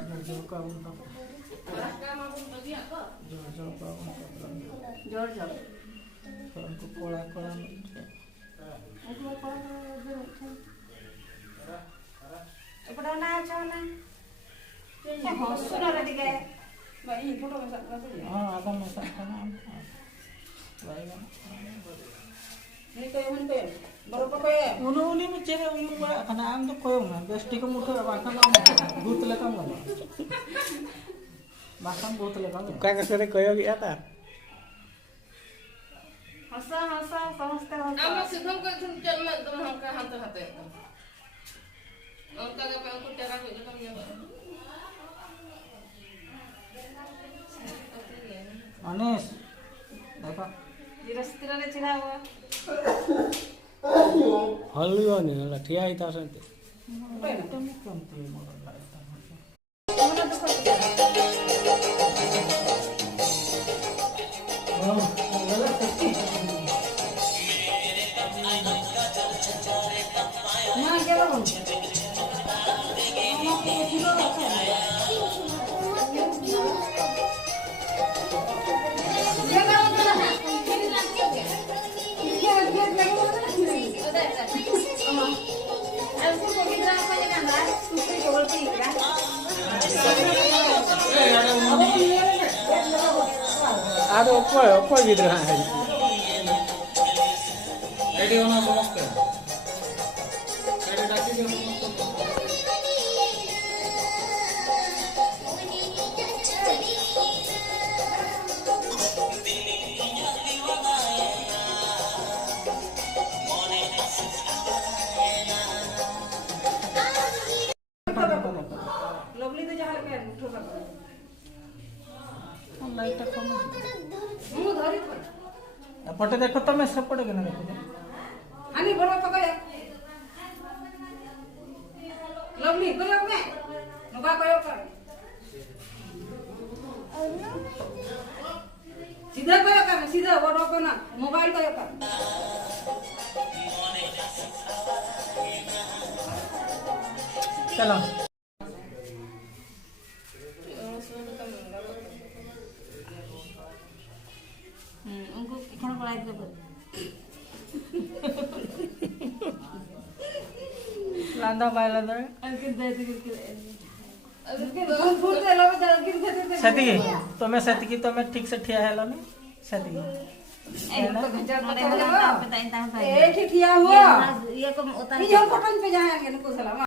जोर का उनका जोर का जोर जोर उनको कोड़ा कोड़ा एपटा ना अच्छा ना क्या हंसुना रे टिके भाई फोटो में सब हां आधा मसा खाना भाईगा नहीं कोई मन पे बरोबर पे उन्होंने में चेहरा यूं बड़ा खाना आम तो कोई ना बेस्टी को मुठो बाका ना भूत लगा मामा बाका भूत लगा काय कसरे कयो गया था हंसा हंसा समझते हो हम सिद्धम को चल में एकदम हम का हाथ हाथे उनका के पे उनको तेरा को एकदम ये अनेश देखो धीरस्थिर रे चिना हुआ हलियो ने लठिया ही था संते एकदम कम थे मोर लाइफ ना क्या बोल आरो कोई गिद्रा है एडी होना समझते एडी डाकी के लवली तो जहां के उठो कर लाइट कम मु धरी पर एपटे देखो तमे सेपटे के ना देखो आनी बड़ा पकड़ लवली कयो में नुका कयो कर सीधा कयो कर सीधा बड़ो को ना मोबाइल कयो कर चलो उनको कौन पढ़ाई दे लांदा बायला दे अंकित दे दे फूट दे लो अंकित दे दे सती तुम्हें सती की तुम्हें ठीक से ठिया है लो नहीं सती ए ठिया हुआ ये को उतार ये फोटो पे जाएंगे ना कुछ